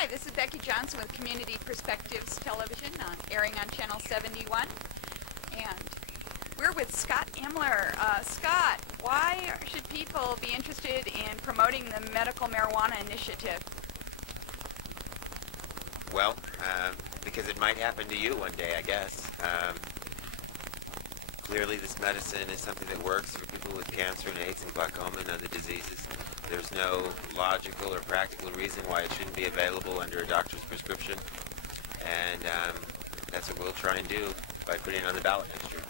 Hi, this is Becky Johnson with Community Perspectives Television, airing on Channel 71. And we're with Scott Himler. Scott, why should people be interested in promoting the medical marijuana initiative? Well, because it might happen to you one day, I guess. Clearly this medicine is something that works for people with cancer and AIDS and glaucoma and other diseases. There's no logical or practical reason why it shouldn't be available under a doctor's prescription. And that's what we'll try and do by putting it on the ballot next year.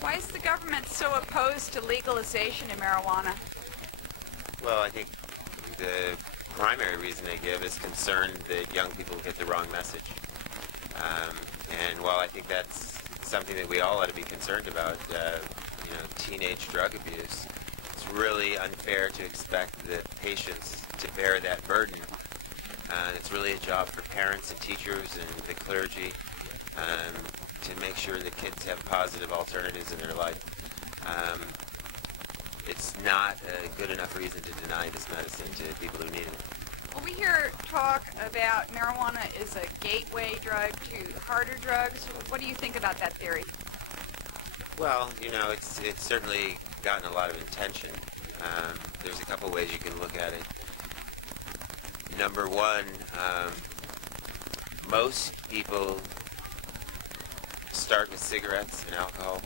Why is the government so opposed to legalization of marijuana? Well, I think the primary reason they give is concern that young people get the wrong message. And while I think that's something that we all ought to be concerned about, teenage drug abuse, it's really unfair to expect the patients to bear that burden. It's really a job for parents and teachers and the clergy to make sure that kids have positive alternatives in their life. It's not a good enough reason to deny this medicine to people who need it. Well, we hear talk about marijuana is a gateway drug to harder drugs. What do you think about that theory? Well, it's certainly gotten a lot of attention. There's a couple ways you can look at it. Number one, most people start with cigarettes and alcohol.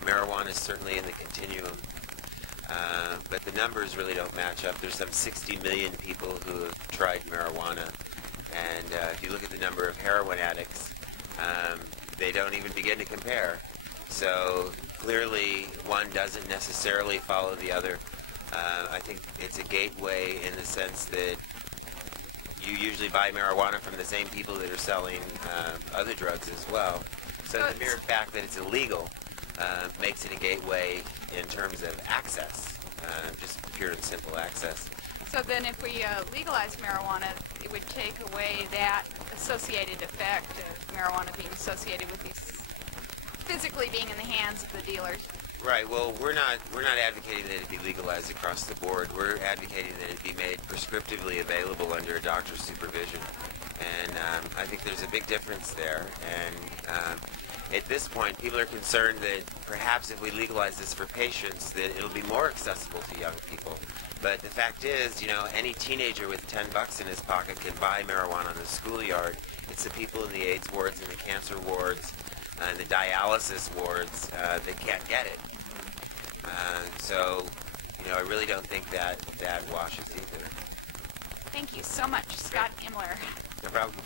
Marijuana is certainly in the continuum. But the numbers really don't match up. There's some 60 million people who have tried marijuana. And if you look at the number of heroin addicts, they don't even begin to compare. So clearly one doesn't necessarily follow the other. I think it's a gateway in the sense that you usually buy marijuana from the same people that are selling other drugs as well. So the mere fact that it's illegal makes it a gateway in terms of access, just pure and simple access. So then if we legalize marijuana, it would take away that associated effect of marijuana being associated with these physically being in the hands of the dealers. Right. Well, we're not advocating that it be legalized across the board. We're advocating that it be made prescriptively available under a doctor's supervision. And I think there's a big difference there. And at this point, people are concerned that perhaps if we legalize this for patients, that it'll be more accessible to young people. But the fact is, any teenager with $10 in his pocket can buy marijuana on the schoolyard. It's the people in the AIDS wards and the cancer wards and the dialysis wards that can't get it. So, I really don't think that washes either. Thank you so much, Scott Himler. No problem.